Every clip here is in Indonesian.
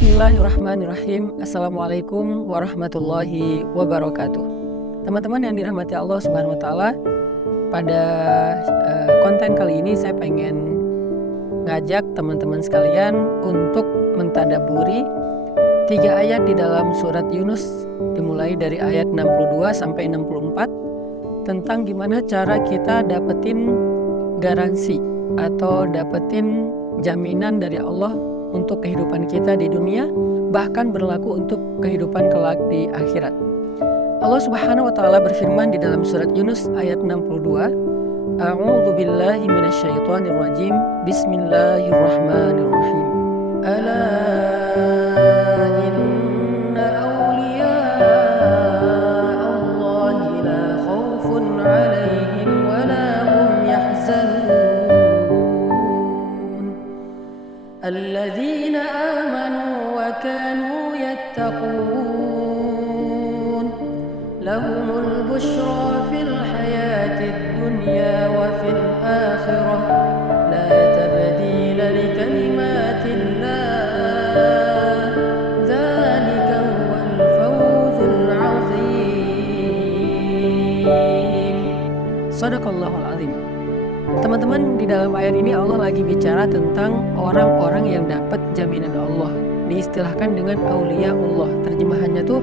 Bismillahirrahmanirrahim. Assalamualaikum warahmatullahi wabarakatuh. Teman-teman yang dirahmati Allah Subhanahu wa taala, pada konten kali ini saya pengen ngajak teman-teman sekalian untuk mentadaburi 3 ayat di dalam surat Yunus, dimulai dari ayat 62 sampai 64, tentang gimana cara kita dapetin garansi atau dapetin jaminan dari Allah untuk kehidupan kita di dunia, bahkan berlaku untuk kehidupan kelak di akhirat. Allah Subhanahu wa taala berfirman di dalam surat Yunus ayat 62, A'udzu billahi minasyaitonir rajim. Bismillahirrahmanirrahim. Ala inna awliya Allahi la khaufun 'alaihim wa la hum yahzanun. الذين آمنوا وكانوا يتقون لهم البشرى في الحياة الدنيا وفي الآخرة لا تبديل لكلمات الله ذلك هو الفوز العظيم. صدق الله العظيم. Teman-teman, di dalam ayat ini Allah lagi bicara tentang orang-orang yang dapat jaminan Allah. Diistilahkan dengan aulia Allah. Terjemahannya tuh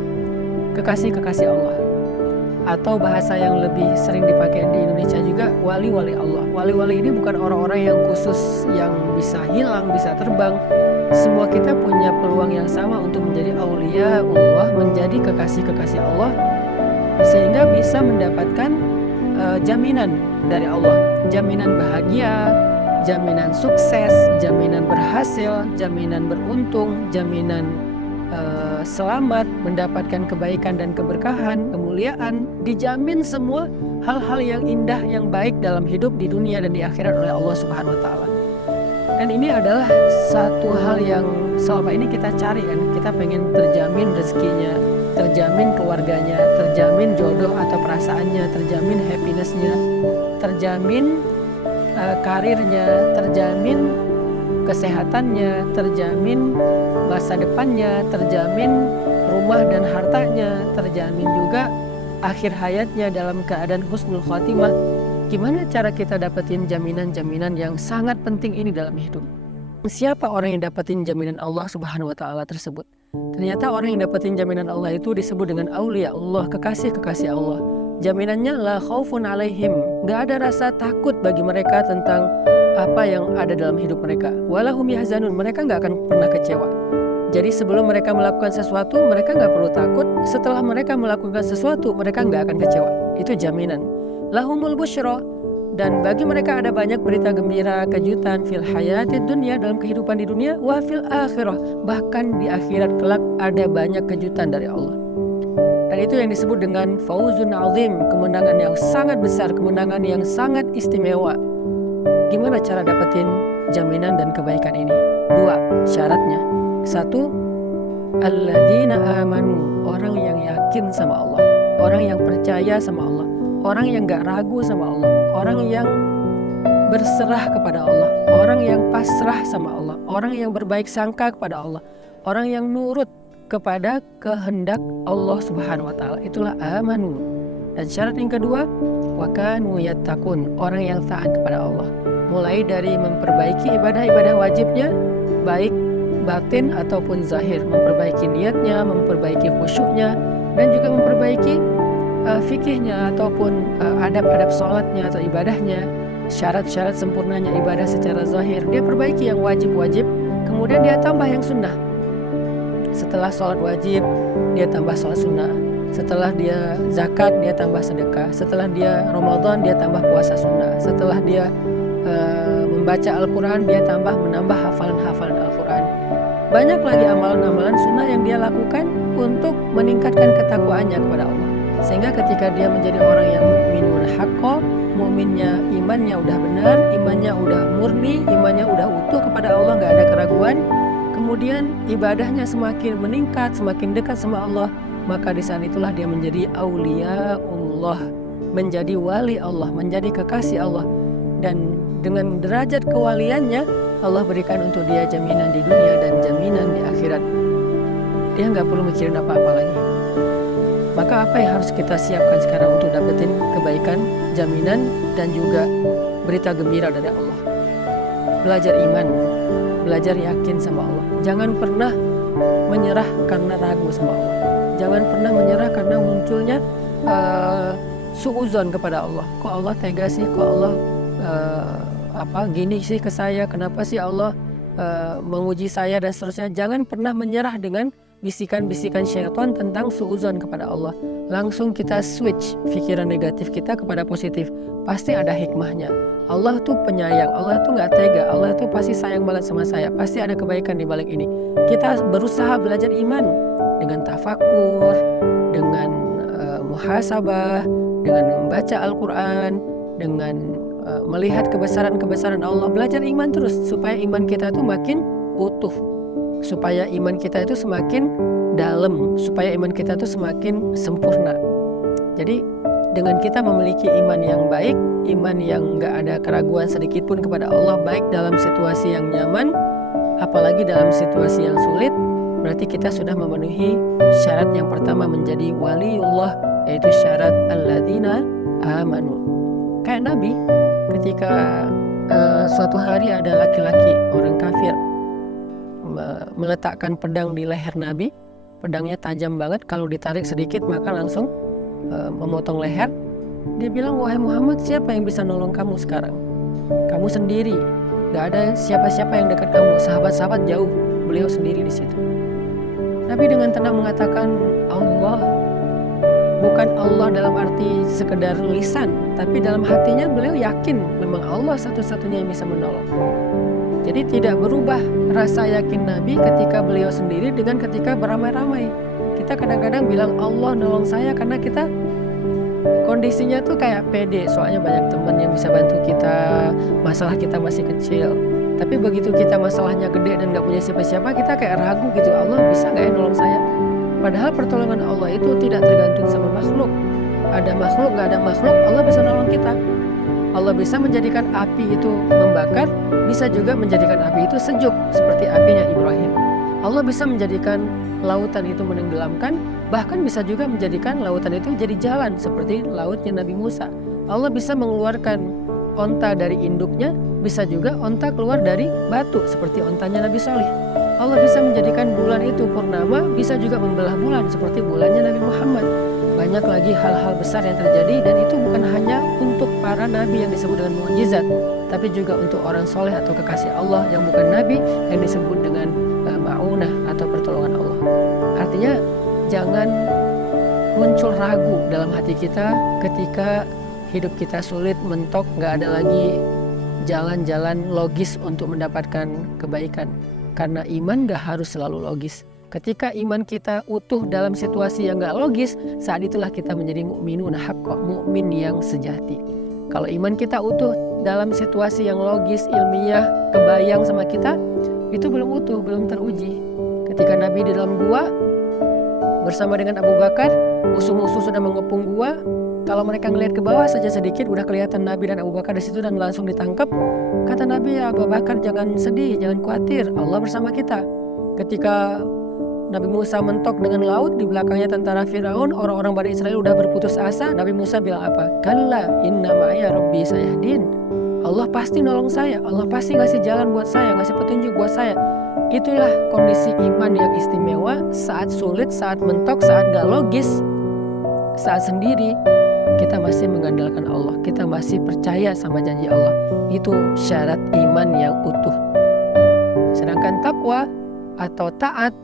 kekasih-kekasih Allah. Atau bahasa yang lebih sering dipakai di Indonesia juga, wali-wali Allah. Wali-wali ini bukan orang-orang yang khusus yang bisa hilang, bisa terbang. Semua kita punya peluang yang sama untuk menjadi aulia Allah, menjadi kekasih-kekasih Allah, sehingga bisa mendapatkan jaminan dari Allah, jaminan bahagia, jaminan sukses, jaminan berhasil, jaminan beruntung, jaminan selamat, mendapatkan kebaikan dan keberkahan, kemuliaan, dijamin semua hal-hal yang indah, yang baik dalam hidup di dunia dan di akhirat oleh Allah Subhanahu wa taala. Dan ini adalah satu hal yang selama ini kita cari kan, kita pengen terjamin rezekinya, terjamin keluarganya, terjamin jodoh atau perasaannya, terjamin happiness-nya, terjamin karirnya, terjamin kesehatannya, terjamin masa depannya, terjamin rumah dan hartanya, terjamin juga akhir hayatnya dalam keadaan husnul khotimah. Gimana cara kita dapetin jaminan-jaminan yang sangat penting ini dalam hidup? Siapa orang yang dapetin jaminan Allah Subhanahu wa taala tersebut? Ternyata orang yang dapetin jaminan Allah itu disebut dengan aulia Allah, kekasih-kekasih Allah. Jaminannya la khaufun alaihim, gak ada rasa takut bagi mereka tentang apa yang ada dalam hidup mereka. Walahum yahzanun, mereka gak akan pernah kecewa. Jadi sebelum mereka melakukan sesuatu, mereka gak perlu takut. Setelah mereka melakukan sesuatu, mereka gak akan kecewa. Itu jaminan. Lahumul busyra, dan bagi mereka ada banyak berita gembira, kejutan fil hayatid dunya, dalam kehidupan di dunia, wa fil akhirah, bahkan di akhirat kelak ada banyak kejutan dari Allah. Dan itu yang disebut dengan fauzun azim, kemenangan yang sangat besar, kemenangan yang sangat istimewa. Gimana cara dapetin jaminan dan kebaikan ini? 2 syaratnya. 1, alladzina amanu, orang yang yakin sama Allah, orang yang percaya sama Allah, orang yang gak ragu sama Allah, orang yang berserah kepada Allah, orang yang pasrah sama Allah, orang yang berbaik sangka kepada Allah, orang yang nurut kepada kehendak Allah Subhanahu wa taala. Itulah amanu. Dan syarat yang kedua, wa kanu yattaqun, orang yang taat kepada Allah. Mulai dari memperbaiki ibadah-ibadah wajibnya, baik batin ataupun zahir, memperbaiki niatnya, memperbaiki khusyuknya, dan juga memperbaiki fikihnya ataupun adab-adab sholatnya atau ibadahnya, syarat-syarat sempurnanya ibadah secara zahir. Dia perbaiki yang wajib-wajib, kemudian dia tambah yang sunnah. Setelah sholat wajib, dia tambah sholat sunnah. Setelah dia zakat, dia tambah sedekah. Setelah dia Ramadan, dia tambah puasa sunnah. Setelah dia membaca Al-Quran, dia menambah hafalan-hafalan Al-Quran. Banyak lagi amalan-amalan sunnah yang dia lakukan untuk meningkatkan ketakwaannya kepada Allah. Sehingga ketika dia menjadi orang yang mukminun haqqo, mukminnya imannya udah benar, imannya udah murni, imannya udah utuh kepada Allah, gak ada keraguan. Kemudian ibadahnya semakin meningkat, semakin dekat sama Allah, maka di saat itulah dia menjadi aulia Allah, menjadi wali Allah, menjadi kekasih Allah. Dan dengan derajat kewaliannya, Allah berikan untuk dia jaminan di dunia dan jaminan di akhirat. dia nggak perlu mikirin apa-apa lagi. Maka apa yang harus kita siapkan sekarang untuk dapetin kebaikan, jaminan, dan juga berita gembira dari Allah? Belajar iman, belajar yakin sama Allah. Jangan pernah menyerah karena ragu sama Allah. Jangan pernah menyerah karena munculnya suuzon kepada Allah. Kok Allah tega sih? Kok Allah gini sih ke saya? Kenapa sih Allah menguji saya dan seterusnya? Jangan pernah menyerah dengan bisikan-bisikan syaitan tentang suuzon kepada Allah. Langsung kita switch pikiran negatif kita kepada positif. Pasti ada hikmahnya. Allah tuh penyayang, Allah tuh gak tega, Allah tuh pasti sayang banget sama saya. Pasti ada kebaikan di balik ini. Kita berusaha belajar iman dengan tafakur, dengan muhasabah, dengan membaca Al-Quran, dengan melihat kebesaran-kebesaran Allah. Belajar iman terus supaya iman kita tuh makin utuh, supaya iman kita itu semakin dalam, supaya iman kita itu semakin sempurna. Jadi dengan kita memiliki iman yang baik, iman yang gak ada keraguan sedikit pun kepada Allah, baik dalam situasi yang nyaman, apalagi dalam situasi yang sulit, berarti kita sudah memenuhi syarat yang pertama menjadi waliullah, yaitu syarat alladzina amanu. Kayak Nabi, ketika suatu hari ada laki-laki orang kafir meletakkan pedang di leher Nabi. Pedangnya tajam banget, kalau ditarik sedikit maka langsung memotong leher. Dia bilang, wahai Muhammad, siapa yang bisa nolong kamu sekarang? Kamu sendiri, gak ada siapa-siapa yang dekat kamu. Sahabat-sahabat jauh, beliau sendiri di situ. Nabi dengan tenang mengatakan, Allah. Bukan Allah dalam arti sekedar lisan, tapi dalam hatinya beliau yakin memang Allah satu-satunya yang bisa menolong. Jadi tidak berubah rasa yakin Nabi ketika beliau sendiri dengan ketika beramai-ramai. Kita kadang-kadang bilang Allah nolong saya karena kita kondisinya tuh kayak pede, soalnya banyak teman yang bisa bantu kita, masalah kita masih kecil. Tapi begitu kita masalahnya gede dan gak punya siapa-siapa, kita kayak ragu gitu, Allah bisa gak ya nolong saya? Padahal pertolongan Allah itu tidak tergantung sama makhluk. Ada makhluk, gak ada makhluk, Allah bisa nolong kita. Allah bisa menjadikan api itu membakar, bisa juga menjadikan api itu sejuk, seperti apinya Ibrahim. Allah bisa menjadikan lautan itu menenggelamkan, bahkan bisa juga menjadikan lautan itu jadi jalan, seperti lautnya Nabi Musa. Allah bisa mengeluarkan onta dari induknya, bisa juga onta keluar dari batu, seperti ontanya Nabi Saleh. Allah bisa menjadikan bulan itu purnama, bisa juga membelah bulan, seperti bulannya Nabi Muhammad. Banyak lagi hal-hal besar yang terjadi, dan itu bukan hanya untuk para nabi yang disebut dengan mukjizat, tapi juga untuk orang soleh atau kekasih Allah yang bukan nabi, yang disebut dengan ma'unah atau pertolongan Allah. Artinya jangan muncul ragu dalam hati kita ketika hidup kita sulit, mentok, gak ada lagi jalan-jalan logis untuk mendapatkan kebaikan. Karena iman gak harus selalu logis. Ketika iman kita utuh dalam situasi yang gak logis, saat itulah kita menjadi mukminun haqqa, mukmin yang sejati. Kalau iman kita utuh dalam situasi yang logis, ilmiah, kebayang sama kita, itu belum utuh, belum teruji. Ketika Nabi di dalam gua bersama dengan Abu Bakar, musuh-musuh sudah mengepung gua. Kalau mereka ngelihat ke bawah saja sedikit, udah kelihatan Nabi dan Abu Bakar di situ dan langsung ditangkap. Kata Nabi, ya Abu Bakar, jangan sedih, jangan khawatir, Allah bersama kita. Ketika Nabi Musa mentok dengan laut, di belakangnya tentara Firaun, orang-orang Bani Israel udah berputus asa. Nabi Musa bilang apa? Kalla inna ma'aya rabbi sayahdin. Allah pasti nolong saya, Allah pasti ngasih jalan buat saya, ngasih petunjuk buat saya. Itulah kondisi iman yang istimewa saat sulit, saat mentok, saat gak logis, saat sendiri. Kita masih mengandalkan Allah, kita masih percaya sama janji Allah. Itu syarat iman yang utuh. Sedangkan takwa atau taat,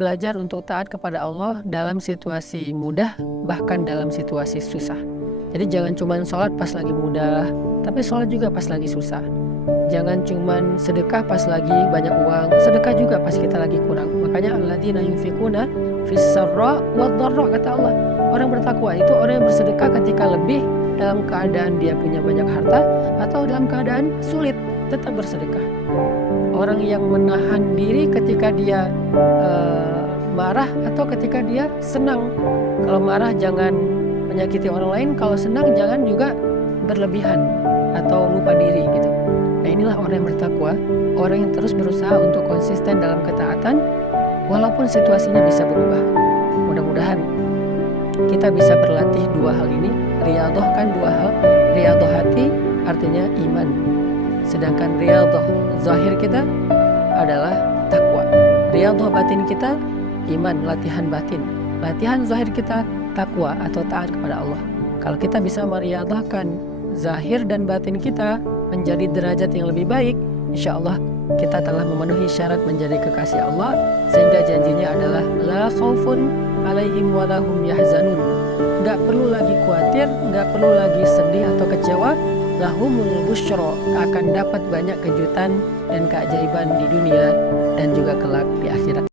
belajar untuk taat kepada Allah dalam situasi mudah, bahkan dalam situasi susah. Jadi jangan cuma sholat pas lagi mudah, tapi sholat juga pas lagi susah. Jangan cuma sedekah pas lagi banyak uang, sedekah juga pas kita lagi kurang. Makanya alladzina yunfikuna fis sarra wad dharra, kata Allah. Orang bertakwa itu orang yang bersedekah ketika lebih, dalam keadaan dia punya banyak harta, atau dalam keadaan sulit tetap bersedekah. Orang yang menahan diri ketika dia marah atau ketika dia senang. Kalau marah jangan menyakiti orang lain, kalau senang jangan juga berlebihan atau lupa diri gitu. Nah inilah orang yang bertakwa, orang yang terus berusaha untuk konsisten dalam ketaatan, walaupun situasinya bisa berubah. Mudah-mudahan kita bisa berlatih dua hal ini. Riyadhah kan dua hal. Riyadhah hati artinya iman, sedangkan riyadhah zahir kita adalah takwa. Riyadhah batin kita iman, latihan batin. Latihan zahir kita takwa atau taat kepada Allah. Kalau kita bisa meriyadhahkan zahir dan batin kita menjadi derajat yang lebih baik, insya Allah kita telah memenuhi syarat menjadi kekasih Allah, sehingga janjinya adalah la khaufun alaihim walahum yahzanun. Gak perlu lagi khawatir, gak perlu lagi sedih atau kecewa. Lahumul busyra, akan dapat banyak kejutan dan keajaiban di dunia dan juga kelak di akhirat.